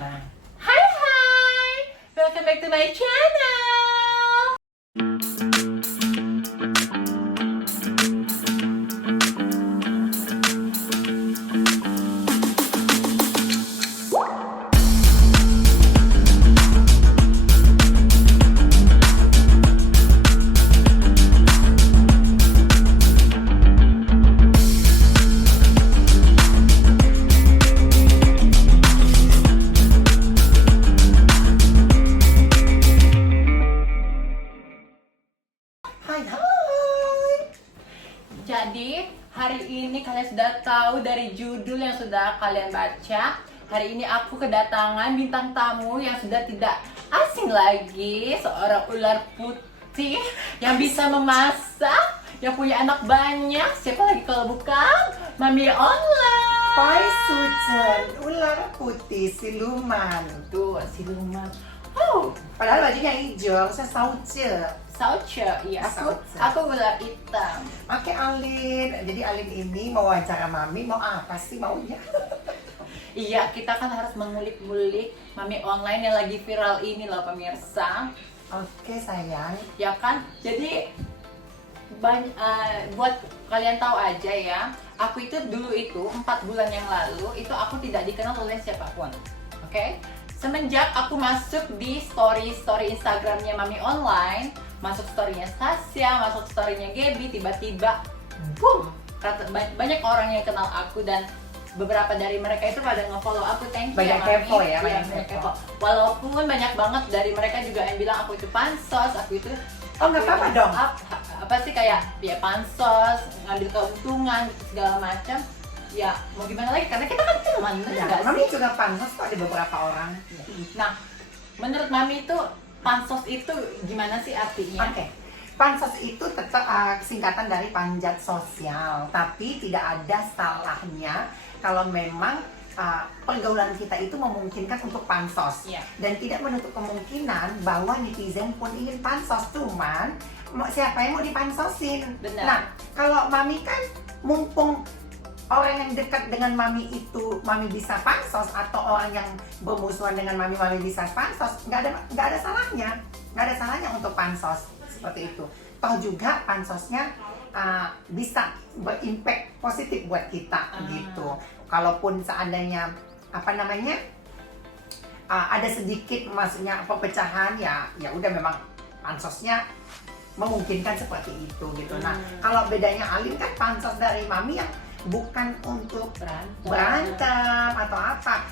Nah, Hai hai, welcome back to my channel. hai hai. Jadi hari ini kalian sudah tahu dari judul yang sudah kalian baca. Hari ini aku kedatangan bintang tamu yang sudah tidak asing lagi, seorang ular putih yang bisa memasak, yang punya anak banyak. Siapa lagi kalau bukan Mami Online. Pai Sucen, ular putih siluman. Tuh, siluman. Oh, Padahal bajunya hijau, saya sauce. Sauce, iya Sauce. aku ular hitam. Oke Alin, jadi Alin ini mau wawancara Mami, mau apa sih maunya? Iya, kita kan harus mengulik-ngulik Mami Online yang lagi viral ini loh pemirsa. Oke sayang. Ya kan? Jadi buat kalian tahu aja ya, aku itu dulu itu 4 bulan yang lalu itu aku tidak dikenal oleh siapapun. Oke? Semenjak aku masuk di story Instagramnya Mami Online, masuk storynya Stasya, masuk storynya Gaby, tiba-tiba boom, banyak orang yang kenal aku dan beberapa dari mereka itu pada nge-follow aku. Thank you Banyak ya, Mami. kepo ya, Iya, banyak banyak kepo. kepo. Walaupun banyak banget dari mereka juga yang bilang aku itu pansos, aku itu Oh, nggak apa-apa dong. apa sih kayak ya pansos, ngambil keuntungan segala macam. Ya mau gimana lagi, karena kita kan teman, bener Ya, nggak Mami sih? juga pansos kok ada beberapa orang. Nah, menurut Mami itu pansos itu gimana sih artinya? Oke, pansos itu tetap singkatan dari panjat sosial, tapi tidak ada salahnya kalau memang pergaulan kita itu memungkinkan untuk pansos. Iya. Dan tidak menutup kemungkinan bahwa netizen pun ingin pansos, cuman siapa yang mau dipansosin? Benar. Nah, kalau Mami kan mumpung orang yang dekat dengan Mami itu Mami bisa pansos, atau orang yang bermusuhan dengan Mami bisa pansos, nggak ada salahnya untuk pansos seperti itu. Toh juga pansosnya bisa berimpact positif buat kita gitu. Kalaupun seandainya ada sedikit maksudnya perpecahan, ya udah, memang pansosnya memungkinkan seperti itu gitu. Nah, kalau bedanya Alin kan pansos dari Mami yang bukan untuk berantem atau apa,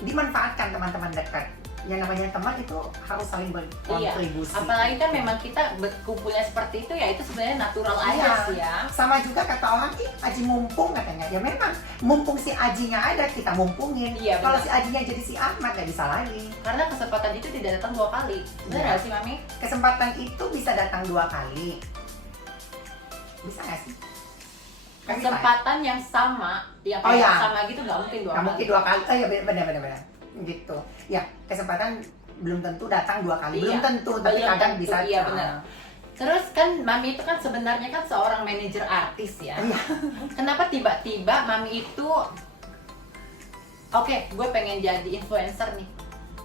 dimanfaatkan teman-teman dekat. Yang namanya teman itu harus saling berkontribusi. Iya, apalagi kan memang kita berkumpulnya seperti itu ya, itu sebenarnya natural aja Iya. sih ya. Sama juga kata orang, Aji mumpung katanya. Ya memang, mumpung si Ajinya ada, kita mumpungin. Iya, Kalau benar. si Ajinya jadi si Ahmad, nggak bisa lagi. Karena kesempatan itu tidak datang 2 kali. Benar Iya. nggak sih Mami? Kesempatan itu bisa datang 2 kali. Bisa nggak sih? Kan bisa ya? Kesempatan yang sama, yang Oh, kayak iya. sama gitu nggak mungkin 2 Nggak kali. mungkin 2 kali. Oh ya, benar. Gitu. Ya, kesempatan belum tentu datang 2 kali. Belum tentu, tapi belum kadang tentu, bisa. iya benar. Terus kan Mami itu kan sebenarnya kan seorang manajer artis ya. Iya. Kenapa tiba-tiba Mami itu oke, gue pengen jadi influencer nih.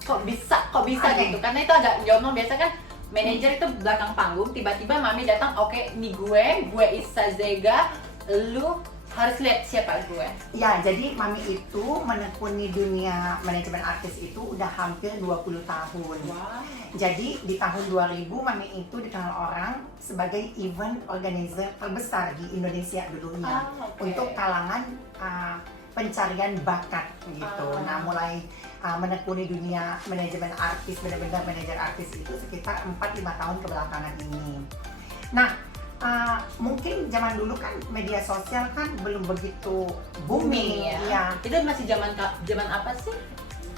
Kok bisa Oke. gitu? Karena itu agak jomblo, biasa kan manajer itu belakang panggung, tiba-tiba Mami datang, oke, nih gue Isa Zega, lu harus lihat siapa gue. Ya, jadi Mami itu menekuni dunia manajemen artis itu udah hampir 20 tahun. Wow. Jadi di tahun 2000 Mami itu dikenal orang sebagai event organizer terbesar di Indonesia dulunya. Oke. Untuk kalangan pencarian bakat gitu. Nah, mulai menekuni dunia manajemen artis, benar-benar manajer artis itu sekitar 4-5 tahun kebelakangan ini. Nah, mungkin zaman dulu kan media sosial kan belum begitu booming ya. ya. Itu masih zaman apa sih?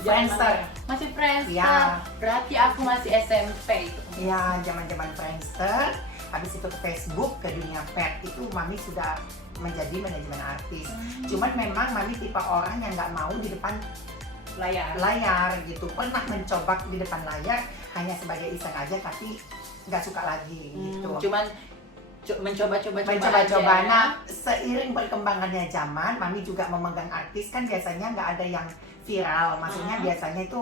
Friendster. Masih Friendster. Ya. Berarti aku masih SMP itu. Ya, zaman-zaman Friendster, habis itu Facebook, ke dunia pet, itu Mami sudah menjadi manajemen artis. Cuman memang Mami tipe orang yang nggak mau di depan layar gitu. Pernah mencoba di depan layar hanya sebagai iseng aja, tapi nggak suka lagi gitu. Cuman mencoba-coba Mencoba-coba. aja. Nah, seiring berkembangannya zaman, Mami juga memegang artis, kan biasanya nggak ada yang viral. Maksudnya biasanya itu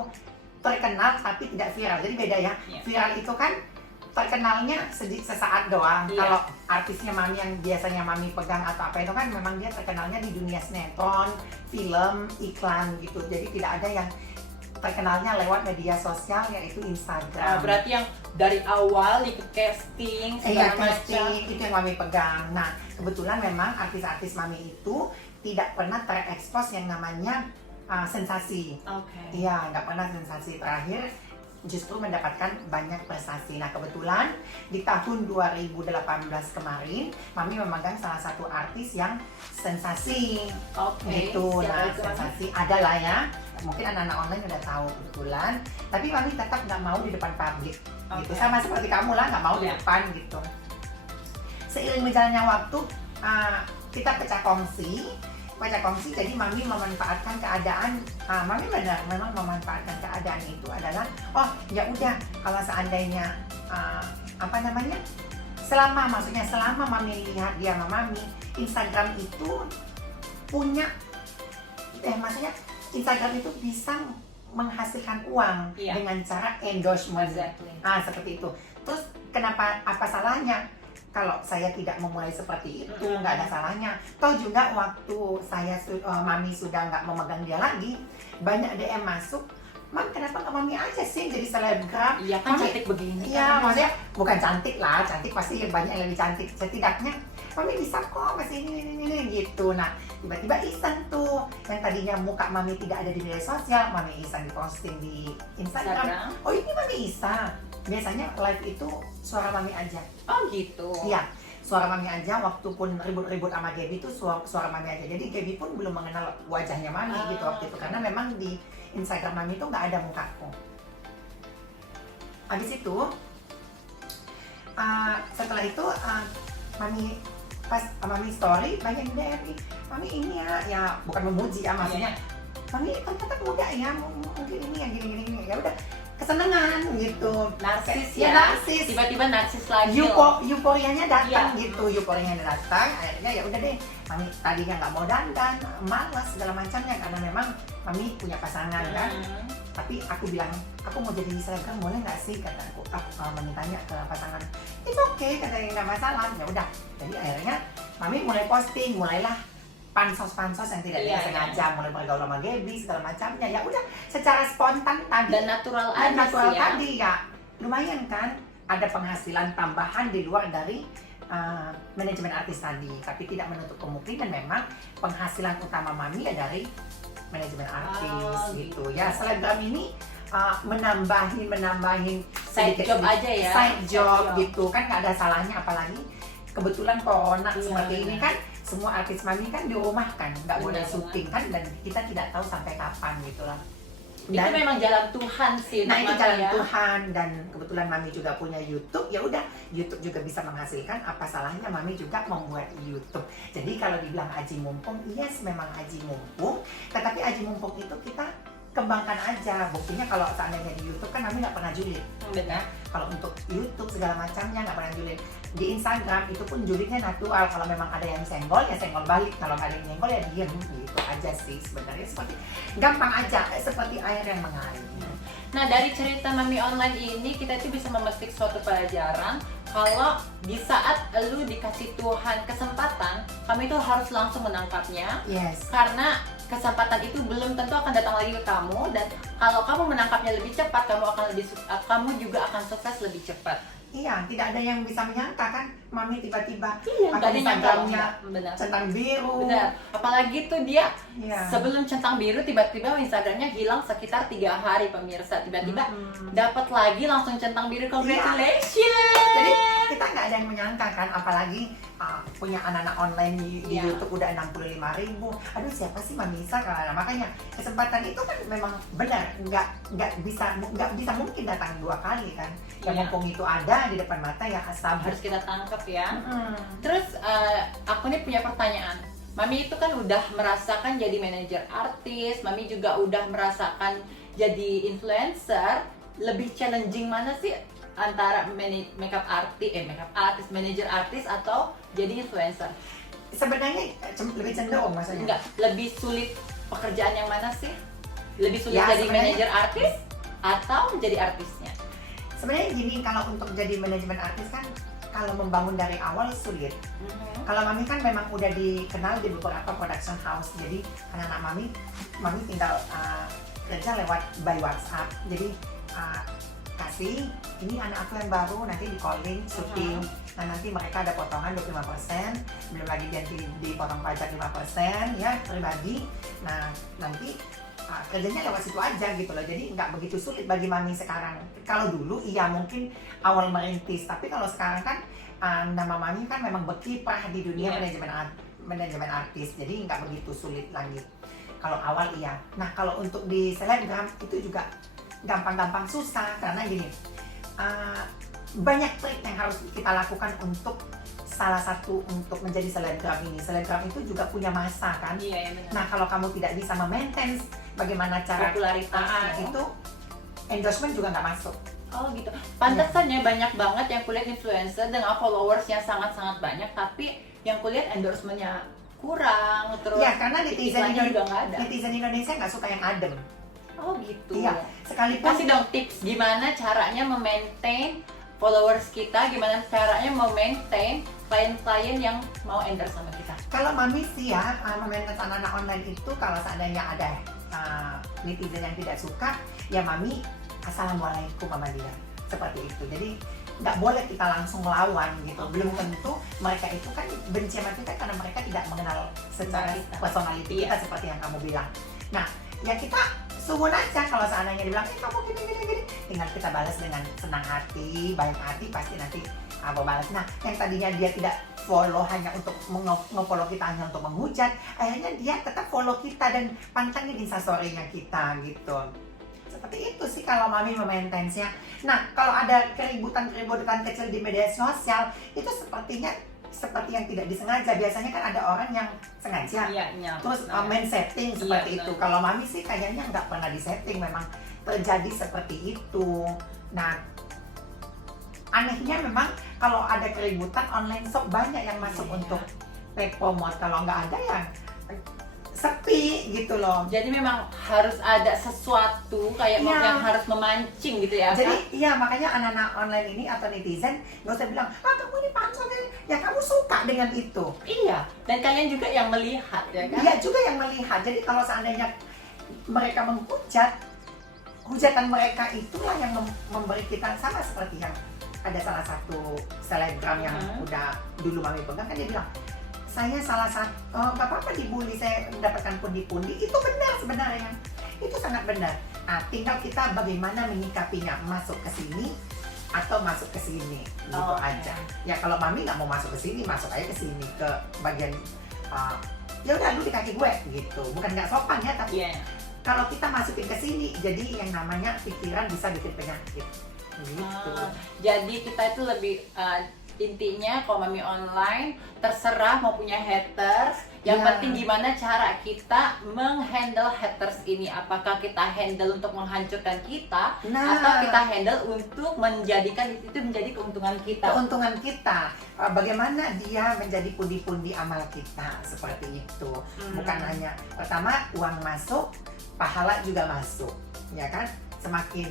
terkenal tapi tidak viral. Jadi beda ya. Iya. Viral itu kan terkenalnya sesaat doang. Iya. Kalau artisnya Mami yang biasanya Mami pegang atau apa itu kan memang dia terkenalnya di dunia sinetron, film, iklan gitu. Jadi tidak ada yang terkenalnya lewat media sosial yaitu Instagram. Berarti yang dari awal ikut casting Iya, segala macam. casting itu yang Mami pegang. Nah, kebetulan memang artis-artis Mami itu tidak pernah terekspos yang namanya sensasi. Oke. Iya, nggak pernah sensasi. Terakhir justru mendapatkan banyak prestasi. Nah, kebetulan di tahun 2018 kemarin, Mami memegang salah satu artis yang sensasi. Oke. Gitu. Siapa Nah, itu, Mami? sensasi adalah ya. Mungkin anak-anak online udah tahu kebetulan. Tapi Mami tetap nggak mau di depan publik. Gitu. Oke. Sama seperti kamu lah, nggak mau di Iya. depan gitu. Seiring berjalannya waktu, kita pecah kongsi, jadi Mami memanfaatkan keadaan. Mami benar memang memanfaatkan keadaan itu adalah, oh ya udah, kalau seandainya selama Mami lihat dia sama Mami, Instagram itu punya, maksudnya Instagram itu bisa menghasilkan uang dengan cara endorsement. Exactly. Seperti itu. Terus apa salahnya kalau saya tidak memulai seperti itu? Nggak ada salahnya. Toh juga waktu Mami sudah nggak memegang dia lagi, banyak DM masuk, Mam kenapa nggak Mami aja sih jadi selebgram? Iya kan Mami- cantik begini. Iya, kan? maksudnya bukan cantik lah, cantik pasti banyak yang lebih cantik. Setidaknya Mami bisa kok masih ini gitu. Nah, tiba-tiba iseng tuh, yang tadinya muka Mami tidak ada di media sosial, Mami iseng diposting di Instagram. Instagram. Oh ini Mami Isa. Biasanya live itu suara Mami aja. Oh gitu. Iya, suara Mami aja. Waktu pun ribut-ribut sama Gaby itu suara Mami aja. Jadi Gaby pun belum mengenal wajahnya Mami gitu waktu itu. Karena memang di Instagram Mami itu nggak ada mukaku. Habis itu, setelah itu Mami pas Mami story banyak yang DM, Mami ini ya bukan memuji ya maksudnya. Mami ternyata muda ya, mungkin ini ya gini. Ya udah, kesenangan gitu. Narsis Ya, ya. narsis. Tiba-tiba narsis lagi. loh. Euforianya datang Iya. gitu, euforianya datang. Akhirnya ya udah deh, Mami tadinya nggak mau dandan, malas segala macamnya karena memang Mami punya pasangan kan. Tapi aku bilang, aku mau jadi selebgram boleh nggak sih, kata aku. Mami tanya ke pasangan, itu oke, katanya nggak masalah. Ya udah, jadi akhirnya Mami mulai posting, mulailah pansos-pansos yang tidak Iya, disengaja, mulai bergaul sama Gaby segala macamnya. Ya udah, secara spontan tadi Dan natural dan aja natural sih ya. tadi ya, lumayan kan, ada penghasilan tambahan di luar dari manajemen artis tadi. Tapi tidak menutup kemungkinan memang penghasilan utama Mami ya dari manajemen artis gitu ya. Selebgram ini menambahin Side sedikit- job aja ya. side job job. gitu kan, nggak ada salahnya. Apalagi kebetulan corona Iya, seperti ini benar. kan, semua artis Mami kan di rumah kan, nggak boleh Benar, syuting kan, dan kita tidak tahu sampai kapan gitu lah. Itu memang jalan Tuhan sih. Nah untuk itu Mami jalan ya. Tuhan, dan kebetulan Mami juga punya YouTube. Ya udah, YouTube juga bisa menghasilkan. Apa salahnya Mami juga membuat YouTube? Jadi kalau dibilang aji mumpung, yes memang aji mumpung. Tetapi aji mumpung itu kita kembangkan aja. Buktinya kalau seandainya di YouTube kan Mami nggak pernah julid. Benar. Kalau untuk YouTube segala macamnya nggak pernah julid. Di Instagram itu pun julidnya natural. Kalau memang ada yang senggol ya senggol balik. Kalau nggak ada yang senggol ya diem gitu aja sih sebenarnya. Seperti gampang aja, seperti air yang mengalir. Nah, dari cerita Mami Online ini kita itu bisa memetik suatu pelajaran kalau di saat lu dikasih Tuhan kesempatan, kamu itu harus langsung menangkapnya. Yes. Karena kesempatan itu belum tentu akan datang lagi ke kamu, dan kalau kamu menangkapnya lebih cepat, kamu juga akan sukses lebih cepat. Iya, tidak ada yang bisa menyangka kan, Mami tiba-tiba Iya, akun nggak ada yang nyangka. Instagramnya Benar. centang biru. Benar. Apalagi tuh dia Iya. sebelum centang biru tiba-tiba Instagramnya hilang sekitar 3 hari pemirsa. Tiba-tiba Mm. dapat lagi langsung centang biru. Congratulations. Jadi kita nggak ada yang menyangka kan, apalagi punya anak-anak online di Iya. YouTube udah 65.000. Aduh siapa sih Mami Isa? Makanya kesempatan itu kan memang benar, nggak bisa mungkin datang 2 kali kan. Yang Iya. mumpung itu ada di depan mata ya sabar. Harus kita tangkap ya. Mm. Terus aku nih punya pertanyaan. Mami itu kan udah merasakan jadi manajer artis, Mami juga udah merasakan jadi influencer. Lebih challenging mana sih antara makeup artis, manajer artis atau jadi influencer? Sebenarnya lebih cenderung maksudnya. Enggak, lebih sulit pekerjaan yang mana sih? Lebih sulit Ya, jadi sebenarnya- manajer artis atau menjadi artisnya? Sebenarnya gini, kalau untuk jadi manajemen artis kan kalau membangun dari awal sulit. Kalau Mami kan memang udah dikenal di beberapa production house, jadi anak-anak Mami tinggal kerja lewat by WhatsApp. Jadi kasih, ini anak aku yang baru, nanti di calling, syuting. Nah nanti mereka ada potongan 25%, belum lagi ganti dipotong pajak 5% ya pribadi. Nah nanti kerjanya lewat situ aja gitu loh, jadi nggak begitu sulit bagi Mami sekarang. Kalau dulu iya mungkin awal merintis, tapi kalau sekarang kan nama Mami kan memang berkiprah di dunia manajemen artis, jadi nggak begitu sulit lagi. Kalau awal iya. Nah kalau untuk di selebgram itu juga gampang-gampang susah, karena gini, banyak trik yang harus kita lakukan untuk salah satu untuk menjadi selebgram ini. Selebgram itu juga punya masa kan. Iya, benar. Nah kalau kamu tidak bisa memaintain bagaimana cara Popularitasnya. itu, endorsement juga nggak masuk. Oh gitu. Pantesan ya banyak banget yang kulihat influencer dengan followers yang sangat-sangat banyak, tapi yang kulihat endorsementnya kurang, terus Ya karena netizen iklannya juga nggak ada. netizen Indonesia nggak suka yang adem. Oh gitu. Iya, sekalipun Kasih dong tips gimana caranya memaintain followers kita, gimana caranya memaintain klien-klien yang mau endorse sama kita. kalau Mami sih ya, memaintain anak-anak online itu kalau seandainya ada netizen yang tidak suka, ya Mami assalamualaikum sama dia, seperti itu. Jadi nggak boleh kita langsung lawan gitu. Belum tentu mereka itu kan benci sama kita karena mereka tidak mengenal secara Kita. personality Iya. kita seperti yang kamu bilang. Nah, ya kita suwun aja kalau seandainya dibilang, kamu gini, tinggal kita balas dengan senang hati, baik hati, pasti nanti aku balas. Nah, yang tadinya dia tidak follow hanya untuk nge-follow kita hanya untuk menghujat, akhirnya dia tetap follow kita dan pantengin instastory-nya kita gitu. Seperti itu sih kalau Mami memaintainnya. Nah, kalau ada keributan kecil di media sosial, itu sepertinya seperti yang tidak disengaja. Biasanya kan ada orang yang sengaja Iya, terus main setting seperti Iya, itu. benar. Kalau Mami sih kayaknya nggak pernah disetting, memang terjadi seperti itu. Nah, anehnya memang kalau ada keributan online shop banyak yang masuk Iya. untuk paid promote. Kalau nggak ada ya sepi gitu loh. Jadi memang harus ada sesuatu kayak Iya. yang harus memancing gitu ya. Jadi Kak? iya, makanya anak-anak online ini atau netizen nggak usah bilang, kamu ini pansos ya kamu suka dengan itu. Iya, dan kalian juga yang melihat ya kan? Dia juga yang melihat. Jadi kalau seandainya mereka menghujat, hujatan mereka itulah yang memberi kita, sama seperti yang ada salah satu selebgram yang udah dulu Mami pegang kan, dia bilang, saya salah satu, nggak apa-apa dibully, saya mendapatkan pundi-pundi. Itu benar sebenarnya, itu sangat benar. Nah, tinggal kita bagaimana menyikapinya, masuk ke sini atau masuk ke sini, gitu aja. Ya kalau Mami nggak mau masuk ke sini, masuk aja ke sini, ke bagian ya udah lu di kaki gue gitu. Bukan nggak sopan ya, tapi Iya. kalau kita masukin ke sini, jadi yang namanya pikiran bisa bikin penyakit. Gitu. Jadi kita itu lebih intinya kalau Mami online terserah mau punya haters, yang Ya. penting gimana cara kita menghandle haters ini. Apakah kita handle untuk menghancurkan kita, Nah. atau kita handle untuk menjadikan itu menjadi keuntungan kita. Keuntungan kita, bagaimana dia menjadi pundi-pundi amal kita, seperti itu. Bukan hanya pertama uang masuk, pahala juga masuk, ya kan? Semakin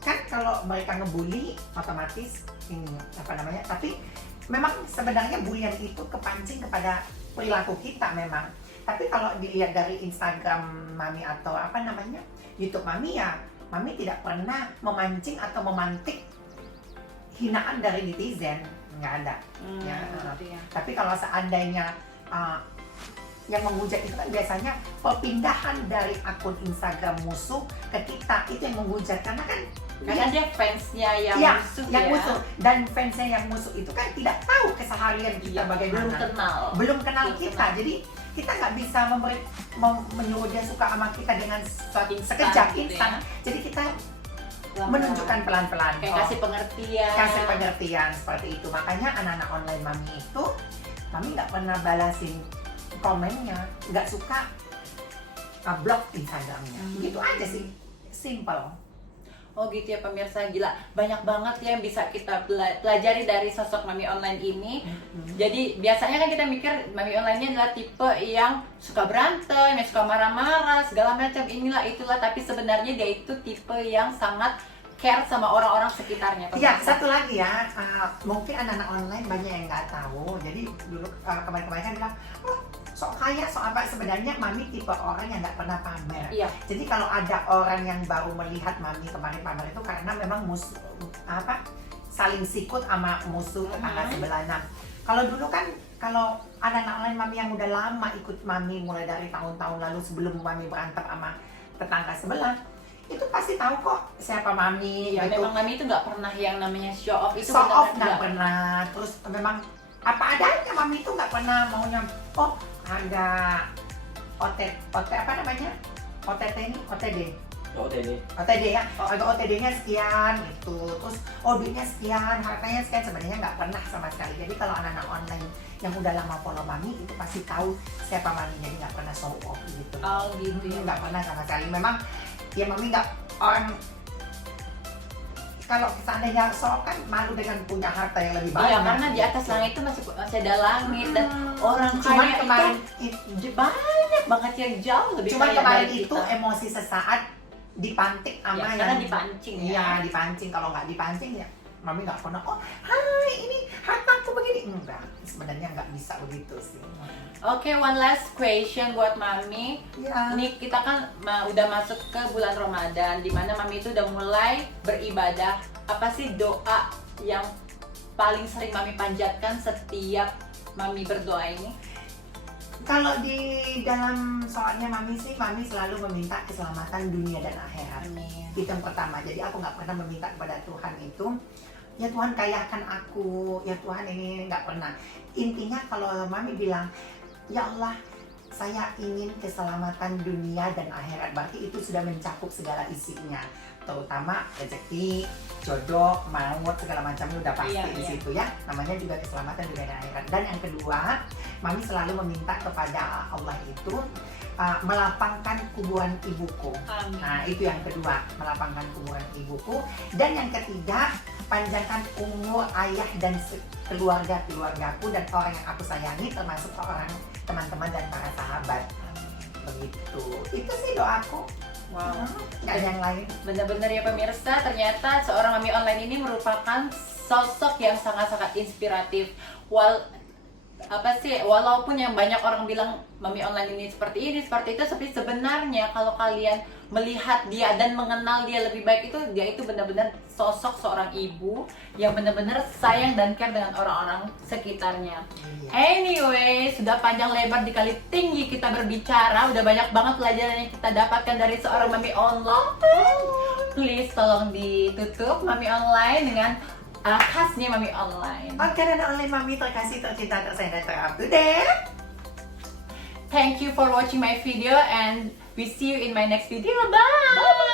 kan kalau mereka ngebully otomatis ini apa namanya, tapi memang sebenarnya bulian itu kepancing kepada perilaku kita memang. Tapi kalau dilihat dari Instagram Mami atau apa namanya YouTube Mami, ya Mami tidak pernah memancing atau memantik hinaan dari netizen, nggak ada. Ya. Gitu ya. Tapi kalau seandainya yang menghujat itu kan biasanya perpindahan dari akun Instagram musuh ke kita, itu yang menghujat, karena kan Karena dia fansnya yang iya, musuh yang ya. musuh, dan fansnya yang musuh itu kan tidak tahu keseharian kita Iya, bagaimana, belum kenal. kita, jadi kita nggak bisa menyuruh dia suka sama kita dengan Instan sekejap gitu instan. ya. Jadi kita Pelan-pelan. menunjukkan pelan-pelan, Kayak kasih pengertian. kasih pengertian seperti itu. Makanya anak-anak online Mami itu, Mami nggak pernah balasin komennya, nggak suka blog Instagramnya, gitu aja sih, simple. Oh gitu ya pemirsa, gila banyak banget ya yang bisa kita pelajari dari sosok mami online ini. Jadi biasanya kan kita mikir mami online ini adalah tipe yang suka berantem, yang suka marah-marah, segala macam inilah itulah, tapi sebenarnya dia itu tipe yang sangat care sama orang-orang sekitarnya. Iya, pemirsa. satu lagi ya, mungkin anak-anak online banyak yang nggak tahu. Jadi dulu kemarin-kemarin kan bilang, oh sok kaya, sok apa, sebenarnya mami tipe orang yang nggak pernah pamer. Iya. Jadi kalau ada orang yang baru melihat mami kemarin pamer itu karena memang saling sikut sama musuh tetangga sebelah. Nah, kalau dulu kan kalau anak-anak online mami yang udah lama ikut mami mulai dari tahun-tahun lalu sebelum mami berantem sama tetangga sebelah, itu pasti tahu kok siapa mami. Ya gitu. memang mami itu nggak pernah yang namanya show off itu. Show off benar-benar nggak pernah. Terus memang apa adanya, mami itu nggak pernah maunya oh ada apa namanya, OTT ini OTD ya, harga OTD-nya sekian gitu, terus duitnya sekian, hartanya sekian, sebenarnya nggak pernah sama sekali. Jadi kalau anak-anak online yang udah lama follow mami itu pasti tahu siapa mami, jadi nggak pernah show off gitu. Oh gitu ya. Nggak pernah sama sekali. Memang ya mami nggak, orang kalau seandainya show off kan malu dengan punya harta yang lebih banyak. Iya, karena di atas langit itu masih ada langit dan orang cuman kaya kemarin itu banyak banget yang jauh lebih cuman kaya kemarin dari itu kita. emosi sesaat dipantik sama Ya, yang karena dipancing ya. Iya, dipancing. Kalau nggak dipancing ya mami nggak pernah hai ini hartaku begini, enggak, sebenarnya nggak bisa begitu sih. Oke, one last question buat mami. Iya. Ini kita kan udah masuk ke bulan Ramadan, dimana mami itu udah mulai beribadah. Apa sih doa yang paling sering mami panjatkan setiap mami berdoa ini? Kalau di dalam soalnya mami selalu meminta keselamatan dunia dan akhirat. Amin. Itu yang pertama. Jadi aku nggak pernah meminta kepada Tuhan itu, ya Tuhan kayakan aku, ya Tuhan ini, nggak pernah. Intinya kalau mami bilang, ya Allah saya ingin keselamatan dunia dan akhirat, berarti itu sudah mencakup segala isinya, terutama rezeki, jodoh, maut, segala macamnya udah pasti di situ ya. Namanya juga keselamatan dunia dan akhirat. Dan yang kedua, mami selalu meminta kepada Allah itu melapangkan kuburan ibuku. Amin. Nah, itu yang kedua, melapangkan kuburan ibuku. Dan yang ketiga, panjangkan umur ayah dan keluargaku dan orang yang aku sayangi, termasuk orang teman-teman dan para sahabat. Begitu. Itu sih doaku. Wow. Nggak ada yang lain. Benar-benar ya pemirsa, ternyata seorang mami online ini merupakan sosok yang sangat-sangat inspiratif. Walaupun yang banyak orang bilang mami online ini seperti itu, tapi sebenarnya kalau kalian melihat dia dan mengenal dia lebih baik, itu dia itu benar-benar sosok seorang ibu yang benar-benar sayang dan care dengan orang-orang sekitarnya. Iya. Anyway, sudah panjang lebar dikali tinggi kita berbicara, udah banyak banget pelajaran yang kita dapatkan dari seorang mami online. Please tolong ditutup mami online dengan khasnya mami online. Oke, dan online mami terkasih, tercinta, tersayang, dan terupdate. Thank you for watching my video and we see you in my next video. Bye!